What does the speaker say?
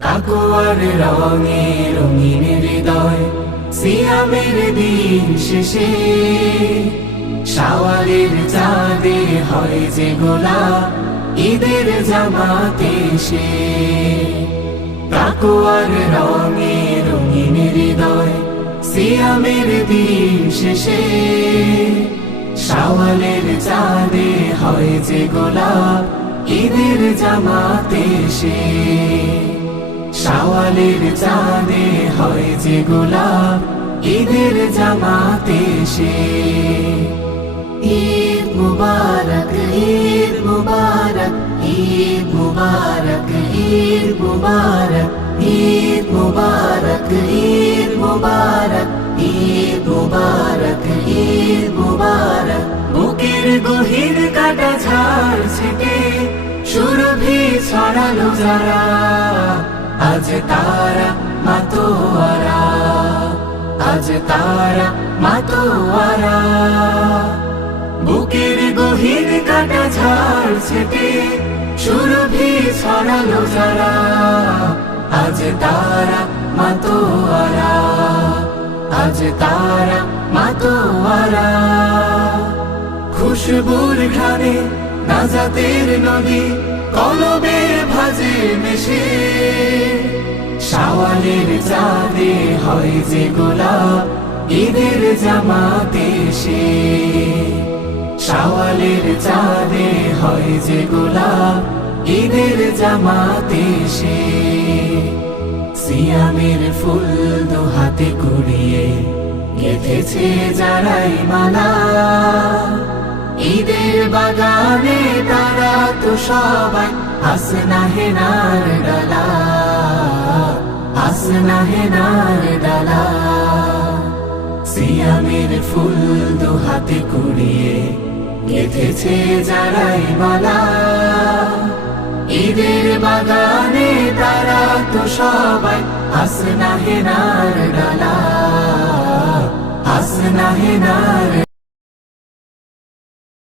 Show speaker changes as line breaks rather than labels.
তাকুয়ার রঙে রঙিন হৃদয়, সিয়ামের দিন শেষে। শাওয়ালের চাঁদে হয় যে গোলা ঈদের জামাতে সে তাকুয়ার রঙে রঙিন হৃদয়, সিয়ামের দিন শেষে। শাওয়ালের চাঁদে হয় যে গোলাপ ঈদের জামাতে সে শাওয়ালের চাঁদে হয় যে গোলাপ, ঈদের জামাতে সে ঈদ মুবারক ঈদ মুবারক ঈদ মুবারক ঈদ মুবারক ঈদ মুবারক ঈদ মুবারক ঈদ মুবারক ঈদ মুবারক। বুকের গহির কাটা ঝাড় ছেটে সুরভি ছড়ালো যারা। আজ তারা মাতোয়ারা, আজ তারা মাতোয়ারা। বুকের গহির কাটা ঝাড় ছেটে সুরভি ছড়ালো যারা, আজ তারা মাতোয়ারা, আজ তারা মাতোয়ারা। খুশবুর ঘানে নাজাতের নদী, কলবে ভাজে মেশে। শাওয়ালের চাঁদে হয় যে গোলাপ, ঈদের জামাতে সে। শাওয়ালের চাঁদে হয় যে গোলাপ, ঈদের জামাতে সে। সিয়ামের ফুল দু হাতে কুড়িয়ে গেথেছে যারাই মালা ঈদের বাগানে তারা তো সবাই হাসনা হেনার ডালা। হাসনা হেনার ডালা সিয়ামের ফুল দু হাতে কুড়িয়ে গেথেছে যারাই মালা ঈদের বাগানে তারা তো সবাই হাসনা হেনার ডালা হাসনা হেনার